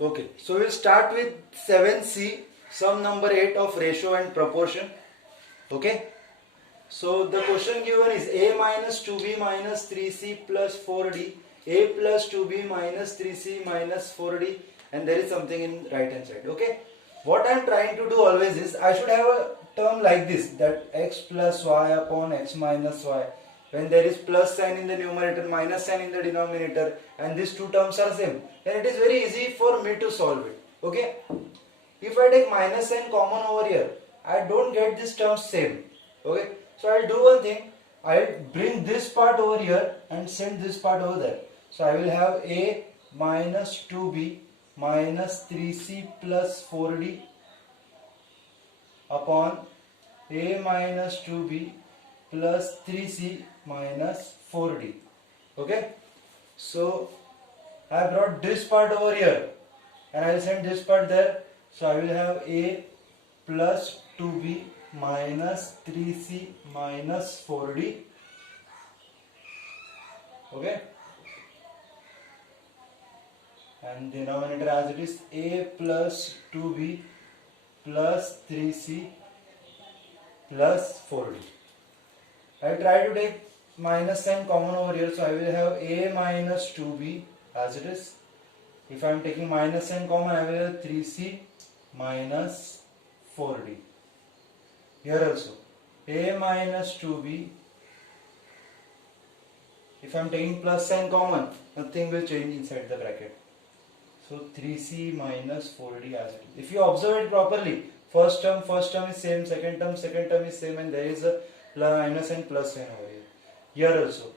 Okay, so we'll start with 7C, sum number 8 of ratio and proportion. Okay, so the question given is a minus 2b minus 3c plus 4d, a plus 2b minus 3c minus 4d, and there is something in right hand side. Okay, what I am trying to do always is I should have a term like this, that x plus y upon x minus y. When there is plus sign in the numerator, minus sign in the denominator, and these two terms are same, then it is very easy for me to solve it. Okay, if I take minus sign common over here, I don't get these terms same. Okay, so I'll do one thing, I'll bring this part over here and send this part over there. So I will have a minus 2b minus 3c plus 4d upon a minus 2b plus 3c minus 4d. Okay, so I brought this part over here and I will send this part there. So I will have a plus 2b minus 3c minus 4d. Okay, and denominator as it is a plus 2b plus 3c plus 4d. I try to take minus sign common over here, so I will have a minus 2b as it is. If I am taking minus sign common, I will have 3c minus 4d. Here also a minus 2b. If I am taking plus sign common, nothing will change inside the bracket. So 3c minus 4d as it is. If you observe it properly, first term is same, second term is same, and there is a minus and plus sign over here. Here also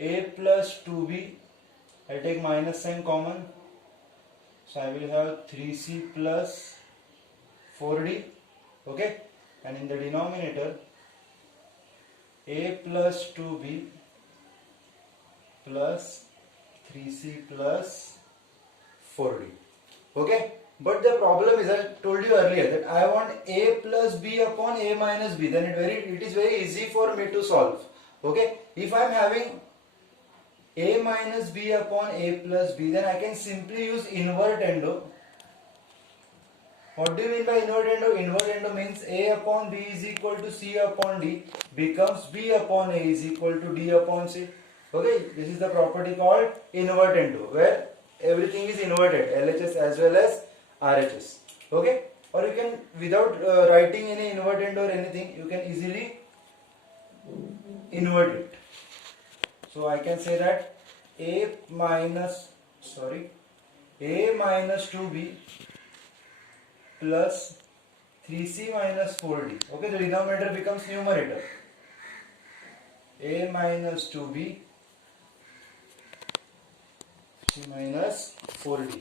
a plus 2b, I take minus sign common, so I will have 3c plus 4d. Okay, and in the denominator a plus 2b plus 3c plus 4d. Okay, but the problem is, I told you earlier that I want a plus b upon a minus b, then it is very easy for me to solve. Okay, if I am having a minus b upon a plus b, then I can simply use invertendo. What do you mean by invertendo? Invertendo means a upon b is equal to c upon d becomes b upon a is equal to d upon c. Okay, this is the property called invertendo, where everything is inverted, LHS as well as RHS. Okay, or you can, without writing any invertendo or anything, you can easily invert it. So I can say that a minus 2b plus 3c minus 4d. Okay, the denominator becomes numerator. A minus 2b c minus 4d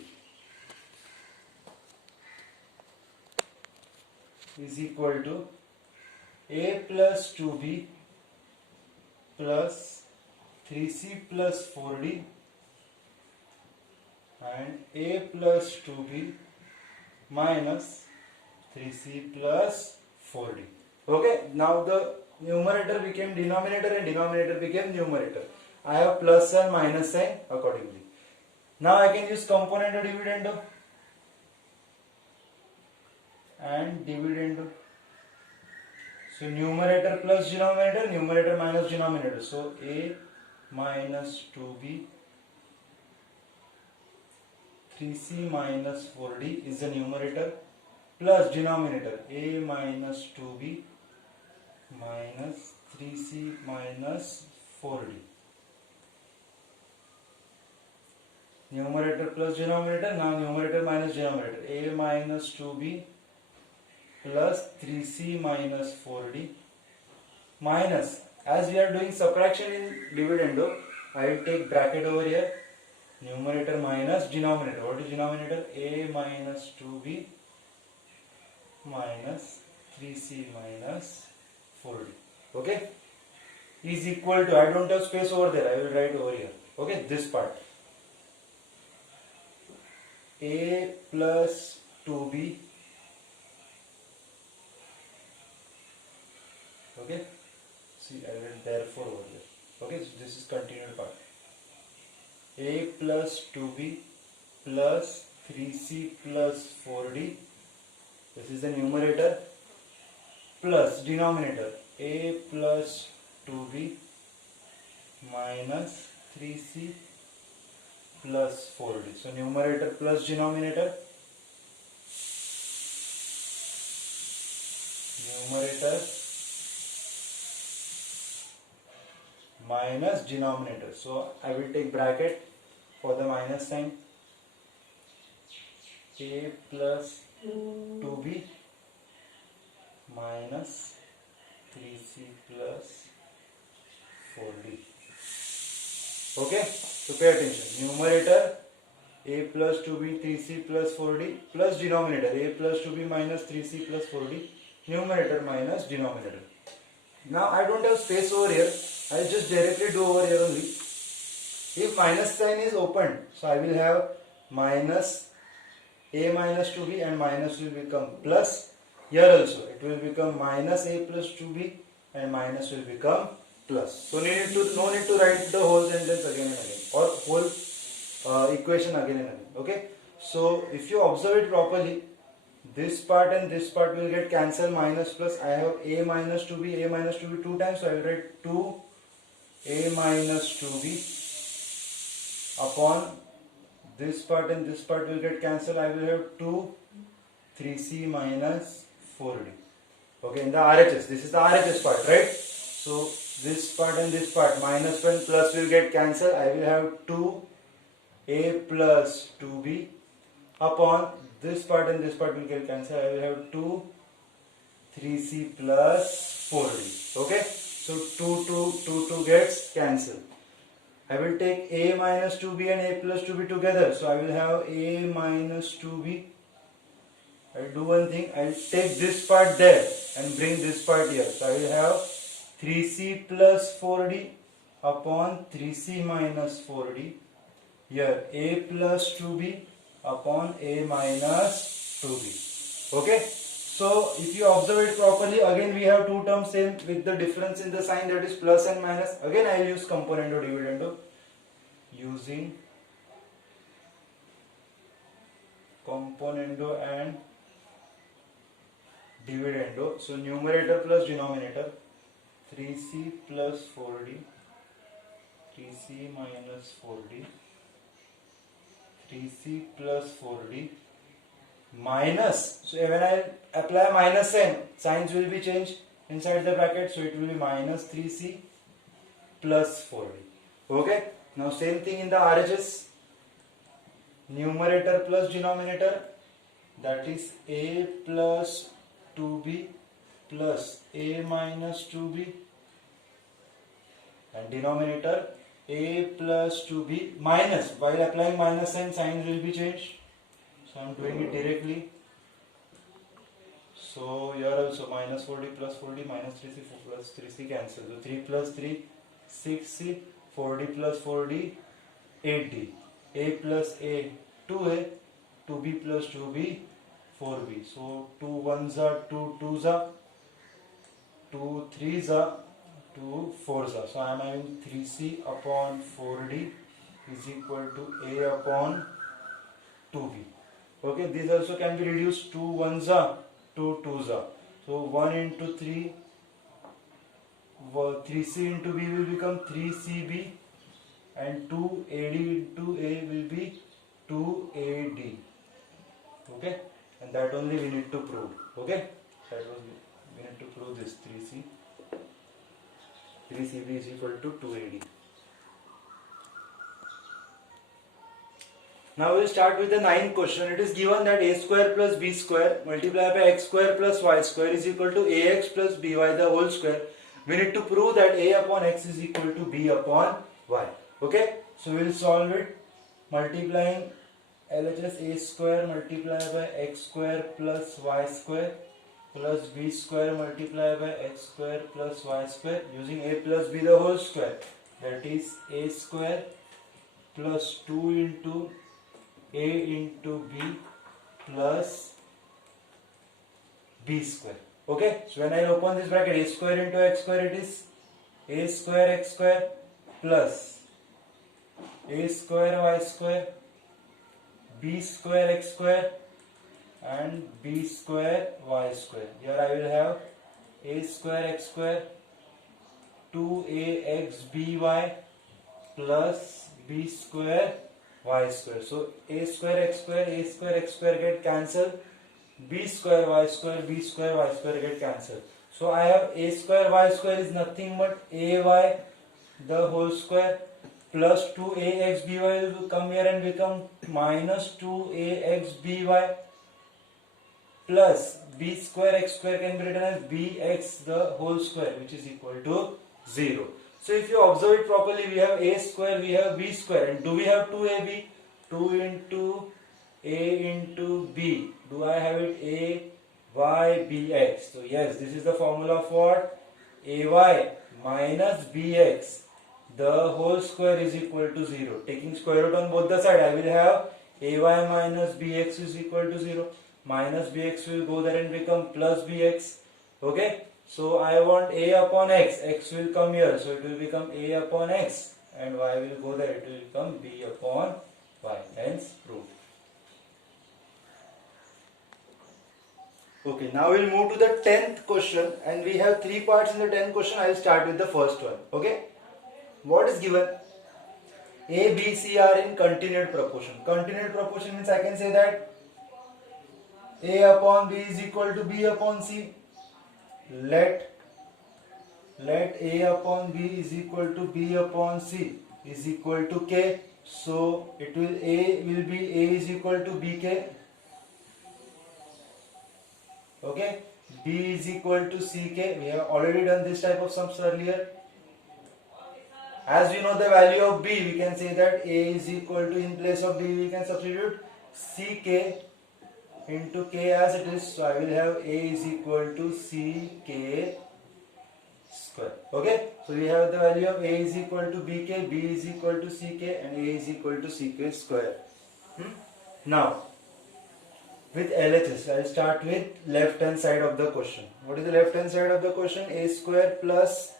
is equal to a plus 2b plus 3c plus 4d and a plus 2b minus 3c plus 4d. Okay, now the numerator became denominator and denominator became numerator. I have plus and minus sign accordingly. Now I can use componendo dividendo and dividendo. So numerator plus denominator, numerator minus denominator. So a minus 2b 3c minus 4d is the numerator plus denominator a minus 2b minus 3c minus 4d. Numerator plus denominator, now numerator minus denominator, a minus 2b plus 3c minus 4d minus, as we are doing subtraction in dividendo, I will take bracket over here, numerator minus denominator. What is denominator? A minus 2b minus 3c minus 4d. Okay, is equal to, I don't have space over there, I will write over here. Okay, this part, a plus 2b, okay, see I will therefore over there. Okay, so this is continued part, a plus 2b plus 3c plus 4d. This is the numerator plus denominator a plus 2b minus 3c plus 4d. So numerator plus denominator, numerator minus denominator. So I will take bracket for the minus sign. A plus 2b minus 3c plus 4d. Okay, so pay attention. Numerator a plus 2b 3c plus 4d plus denominator a plus 2b minus 3c plus 4d, numerator minus denominator. Now I don't have space over here, I will just directly do over here only. If minus sign is opened, so I will have minus a minus 2b and minus will become plus. Here also it will become minus a plus 2b and minus will become plus. So no need to write the whole sentence again and again or whole equation again and again. Okay. So if you observe it properly, this part and this part will get cancelled, minus plus. I have a minus 2b two times, so I will write 2a minus 2b upon this part and this part will get cancelled. I will have 2 3c minus 4d. Okay, in the RHS, this is the RHS part, right? So this part and this part, minus and plus will get cancelled. I will have 2a plus 2b upon this part and this part will get cancelled. I will have 2 3c plus 4d. Okay, so 2 gets cancelled. I will take a minus 2b and a plus 2b together. So I will have a minus 2b. I will do one thing. I will take this part there and bring this part here. So I will have 3c plus 4d upon 3c minus 4d. Here a plus 2b upon a minus 2b. Okay. So if you observe it properly, again we have two terms same with the difference in the sign, that is plus and minus. Again I will use componendo dividendo. Using componendo and dividendo. So numerator plus denominator, 3c plus 4d, 3c minus 4d, 3c plus 4d minus, so when I apply minus sign, signs will be changed inside the bracket, so it will be minus 3c plus 4d. Okay, now same thing in the RHS, numerator plus denominator, that is a plus 2b plus a minus 2b, and denominator a plus 2b minus, while applying minus sign, signs will be changed. So I am doing it directly. So here also minus 4d plus 4d minus 3c plus 3c cancel. So 3 plus 3 6c, 4d plus 4d 8d, a plus a 2a, 2b plus 2b 4b. So 2 1s are 2 2s are 2 3s are 2 4s are. So I am having 3c upon 4d is equal to a upon 2b. Okay, these also can be reduced. 2 1s are 2 2s are. So 1 into 3, 3c into b will become 3cb, and 2ad into a will be 2ad. Okay, and that only we need to prove. Okay, that was we need to prove this 3cb is equal to 2ad. Now we will start with the ninth question. It is given that a square plus b square multiplied by x square plus y square is equal to ax plus by the whole square. We need to prove that a upon x is equal to b upon y. Okay, so we will solve it multiplying LHS a square multiplied by x square plus y square plus b square multiplied by x square plus y square using a plus b the whole square, that is a square plus 2 into a into b plus b square. Okay, so when I open this bracket, a square into x square, it is a square x square plus a square y square b square x square and b square y square. Here I will have a square x square 2axby plus b square y square. So a square x square get cancelled, b square y square get cancelled. So I have a square y square is nothing but ay the whole square plus 2axby will come here and become minus 2axby plus b square x square can be written as bx the whole square, which is equal to 0. So if you observe it properly, we have a square, we have b square, and do we have 2ab? 2 into a into b. Do I have it? A y bx. So yes, this is the formula for ay minus bx the whole square is equal to 0. Taking square root on both the side, I will have ay minus bx is equal to 0. Minus bx will go there and become plus bx. Okay, so I want a upon x. X will come here, so it will become a upon x, and y will go there, it will become b upon y. Hence proved. Okay, now we'll move to the 10th question, and we have 3 parts in the 10th question. I will start with the first one. Okay, what is given? A, B, C are in continued proportion. Continued proportion means I can say that a upon b is equal to b upon c. Let a upon b is equal to b upon c is equal to k. So it will a is equal to bk. Okay, b is equal to ck. We have already done this type of sums earlier. As we know the value of b, we can say that a is equal to, in place of b we can substitute ck into k as it is. So I will have a is equal to ck square. Okay, so we have the value of a is equal to bk, b is equal to ck, and a is equal to ck square. Now with LHS, I will start with left hand side of the question. What is the left hand side of the question? A square plus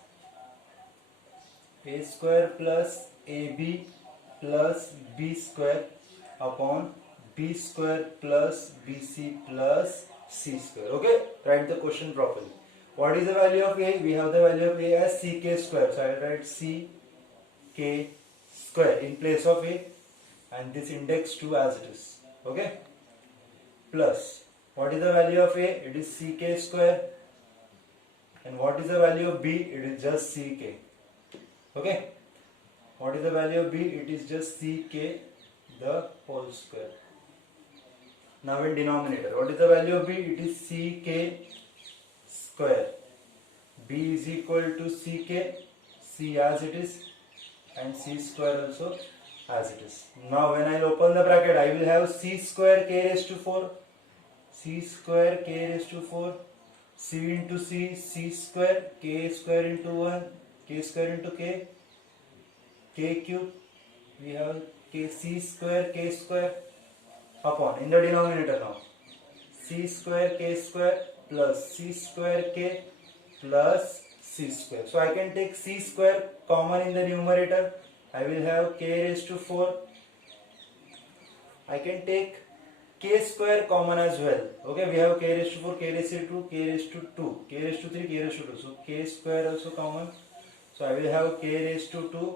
ab plus b square upon b square plus bc plus c square. Okay, write the question properly. What is the value of a? We have the value of a as ck square. So I will write ck square in place of a, and this index 2 as it is. Okay, plus what is the value of a? It is ck square. And what is the value of b? It is just ck. Okay, what is the value of b? It is just ck the whole square. Now in denominator, what is the value of b? It is ck square. B is equal to ck, c as it is, and c square also as it is. Now when I open the bracket, I will have c square k raised to 4, c square k raised to 4, c into c square, k square into 1, k square into k cube. We have c square k square upon, in the denominator now, c square k square plus c square k plus c square. So I can take c square common in the numerator. I will have k raised to 4. I can take k square common as well. Okay, we have k raised to 4, k raised to 2, k raised to 2, k raised to 3, k raised to 2. So k square also common. So I will have k raised to 2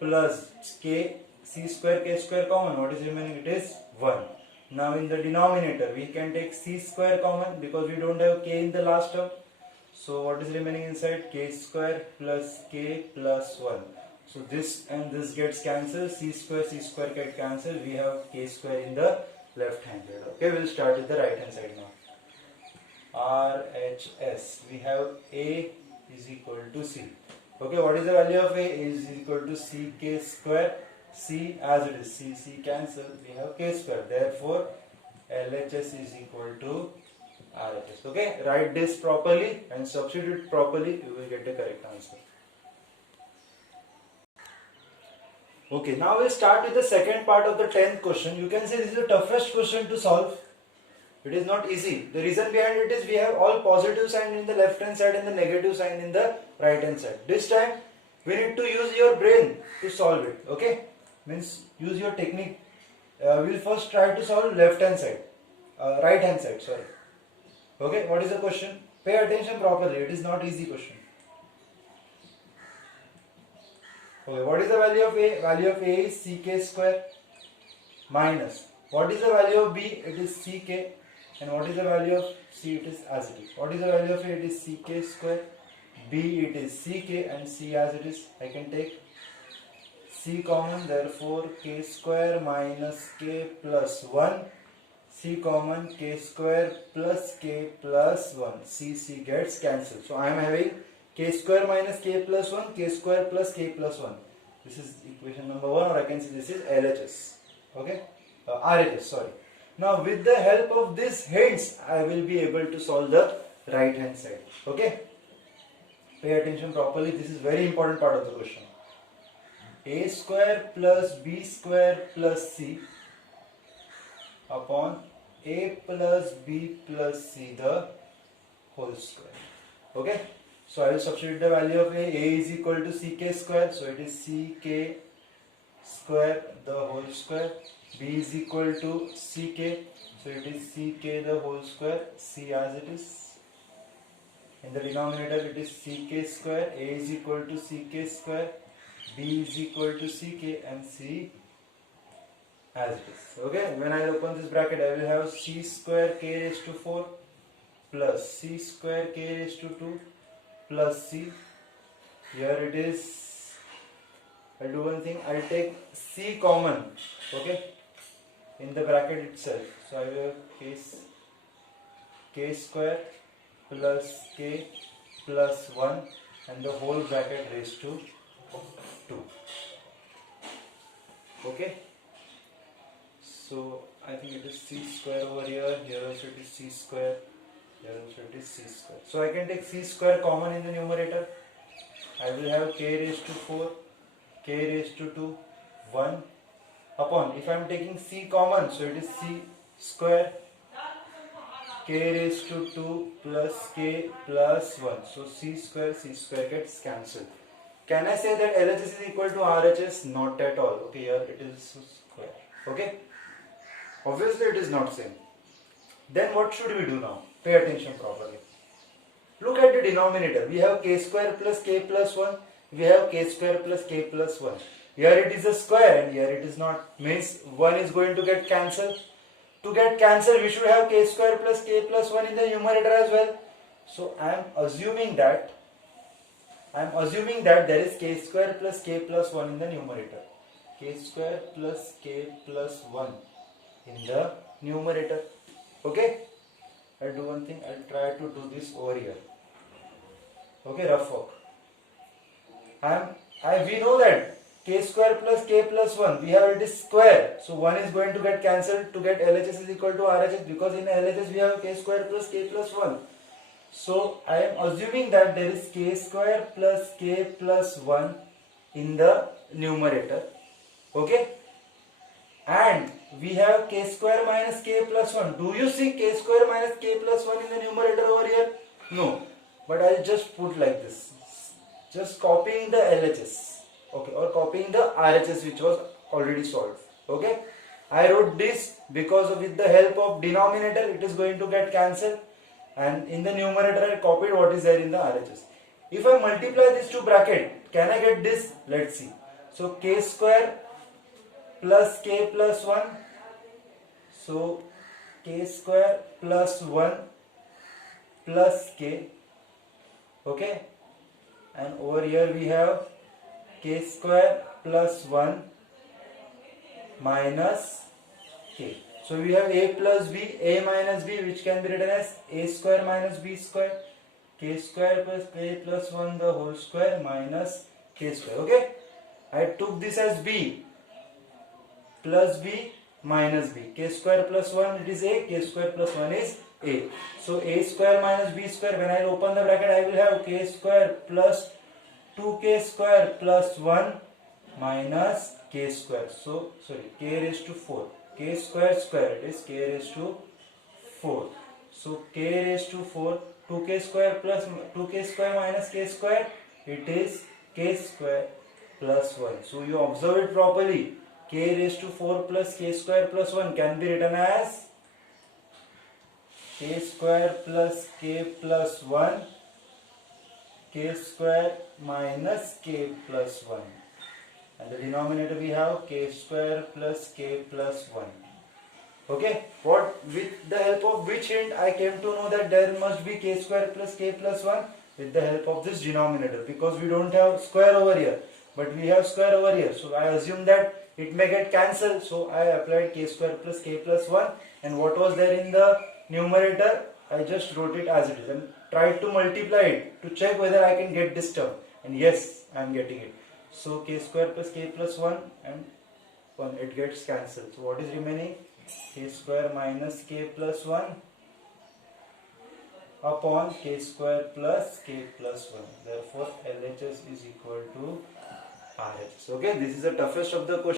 plus k, c square k square common. What is remaining? It is 1. Now in the denominator we can take c square common because we don't have k in the last term. So what is remaining inside? K square plus k plus 1. So this and this gets cancelled. C square get cancelled. We have k square in the left hand side. Okay, we'll start with the right hand side now. RHS. We have a is equal to c. Okay, what is the value of a? A is equal to ck square. C as it is, c cancel, we have k square. Therefore LHS is equal to RHS. Okay, write this properly and substitute properly, you will get the correct answer. Okay, now we'll start with the second part of the 10th question. You can say this is the toughest question to solve. It is not easy. The reason behind it is we have all positive sign in the left hand side and the negative sign in the right hand side. This time we need to use your brain to solve it. Okay, means use your technique we'll first try to solve left hand side, right hand side, sorry. Okay, what is the question? Pay attention properly, it is not easy question. Okay, what is the value of A? Value of A is ck square minus. What is the value of B? It is ck. And what is the value of C? It is as it is. What is the value of A? It is ck square. B it is ck, and C as it is. I can take C common, therefore k square minus k plus 1. C common, k square plus k plus 1. C gets cancelled. So I am having k square minus k plus 1, k square plus k plus 1. This is equation number 1, or I can say this is LHS. Okay, RHS, sorry. Now with the help of this hints, I will be able to solve the right hand side. Okay, pay attention properly, this is very important part of the question. A square plus B square plus C upon A plus B plus C the whole square. Okay, so I will substitute the value of A. A is equal to ck square, so it is ck square the whole square. B is equal to ck, so it is ck the whole square. C as it is. In the denominator it is ck square. A is equal to ck square. B is equal to ck, and C as it is. Okay, when I open this bracket, I will have c square k raised to 4 plus c square k raised to 2 plus c. Here it is. I'll do one thing. I'll take c common. Okay, in the bracket itself. So I will have k square plus k plus 1 and the whole bracket raised to 2. Okay, so I think it is c square over here. Here also it is c square. Here also it is c square. So I can take c square common in the numerator. I will have k raised to 4, k raised to 2, 1 upon, if I am taking c common, so it is c square, k raised to 2 plus k plus 1. So c square gets cancelled. Can I say that LHS is equal to RHS? Not at all. Okay, here it is square. Okay, obviously it is not same. Then what should we do now? Pay attention properly. Look at the denominator. We have k square plus k plus 1. We have k square plus k plus 1. Here it is a square and here it is not. Means 1 is going to get cancelled. To get cancelled, we should have k square plus k plus 1 in the numerator as well. So I am assuming that there is k square plus k plus 1 in the numerator. K square plus k plus 1 in the numerator. Okay, I'll do one thing. I'll try to do this over here. Okay, rough work. We know that k square plus k plus 1, we have it is square. So 1 is going to get cancelled. To get LHS is equal to RHS, because in LHS we have k square plus k plus 1. So I am assuming that there is k square plus k plus 1 in the numerator. Okay, and we have k square minus k plus 1. Do you see k square minus k plus 1 in the numerator over here? No, but I'll just put like this, just copying the LHS, okay, or copying the RHS which was already solved. Okay, I wrote this because with the help of denominator it is going to get cancelled, and in the numerator I copied what is there in the RHS. If I multiply these two brackets, can I get this? Let's see. So k square plus k plus 1. So k square plus 1 plus k. Okay, and over here we have k square plus 1 minus k. So we have a plus b, a minus b, which can be written as a square minus b square, k square plus k plus 1 the whole square minus k square. Okay, I took this as b plus b minus b. K square plus 1 it is a, k square plus 1 is a. So a square minus b square, when I open the bracket I will have k square plus 2k square plus 1 minus k square. So sorry, k raised to 4. K square it is k raised to 4. So k raised to 4, 2k square plus 2k square minus k square, it is k square plus 1. So you observe it properly. K k raised to 4 plus k square plus 1 can be written as k square plus k plus 1 k square minus k plus 1, and the denominator we have k square plus k plus 1. Okay, what with the help of which hint I came to know that there must be k square plus k plus 1? With the help of this denominator, because we don't have square over here but we have square over here, so I assume that it may get cancelled, so I applied k square plus k plus 1, and what was there in the numerator I just wrote it as it is and tried to multiply it to check whether I can get this term, and yes, I am getting it. So k square plus k plus 1 and 1, it gets cancelled. So what is remaining? K square minus k plus 1 upon k square plus k plus 1. Therefore LHS is equal to RHS. Okay, this is the toughest of the question.